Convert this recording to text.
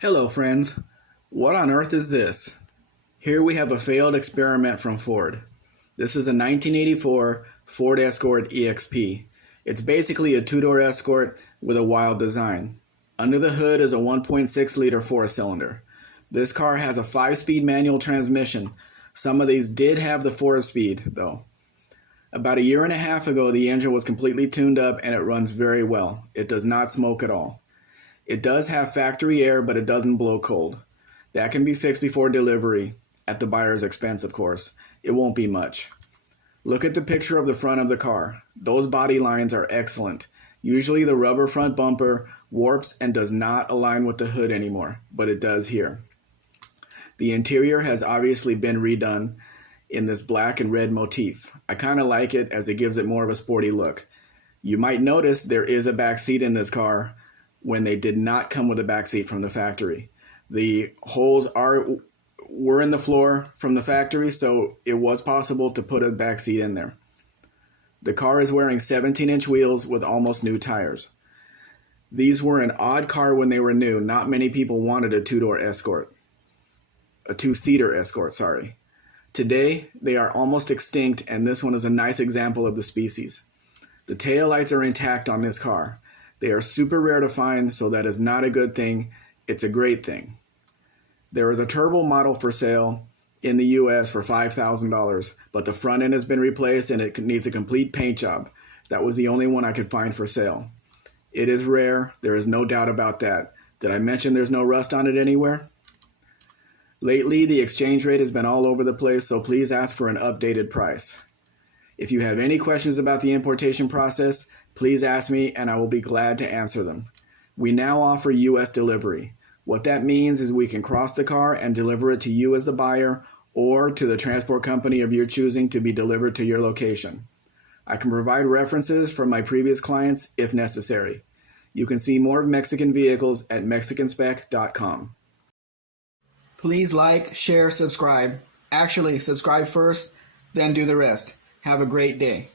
Hello friends, what on earth is this? Here we have a failed experiment from Ford. This is a 1984 Ford Escort EXP. It's basically a two-door Escort with a wild design. Under the hood is a 1.6 liter four-cylinder. This car has a 5-speed manual transmission. Some of these did have the 4-speed though. About a year and a half ago, the engine was completely tuned up and it runs very well. It does not smoke at all. It does have factory air, but it doesn't blow cold. That can be fixed before delivery, at the buyer's expense, of course. It won't be much. Look at the picture of the front of the car. Those body lines are excellent. Usually the rubber front bumper warps and does not align with the hood anymore, but it does here. The interior has obviously been redone in this black and red motif. I kind of like it as it gives it more of a sporty look. You might notice there is a back seat in this car, when they did not come with a back seat from the factory. The holes were in the floor from the factory, so it was possible to put a back seat in there. The car is wearing 17-inch wheels with almost new tires. These were an odd car when they were new. Not many people wanted a two-door Escort. A two-seater Escort, sorry. Today, they are almost extinct, and this one is a nice example of the species. The taillights are intact on this car. They are super rare to find, so that is not a good thing. It's a great thing. There is a turbo model for sale in the US for $5,000, but the front end has been replaced and it needs a complete paint job. That was the only one I could find for sale. It is rare. There is no doubt about that. Did I mention there's no rust on it anywhere? Lately, the exchange rate has been all over the place, so please ask for an updated price. If you have any questions about the importation process, please ask me and I will be glad to answer them. We now offer US delivery. What that means is we can cross the car and deliver it to you as the buyer or to the transport company of your choosing to be delivered to your location. I can provide references from my previous clients if necessary. You can see more Mexican vehicles at mexicanspec.com. Please like, share, subscribe. Actually, subscribe first, then do the rest. Have a great day.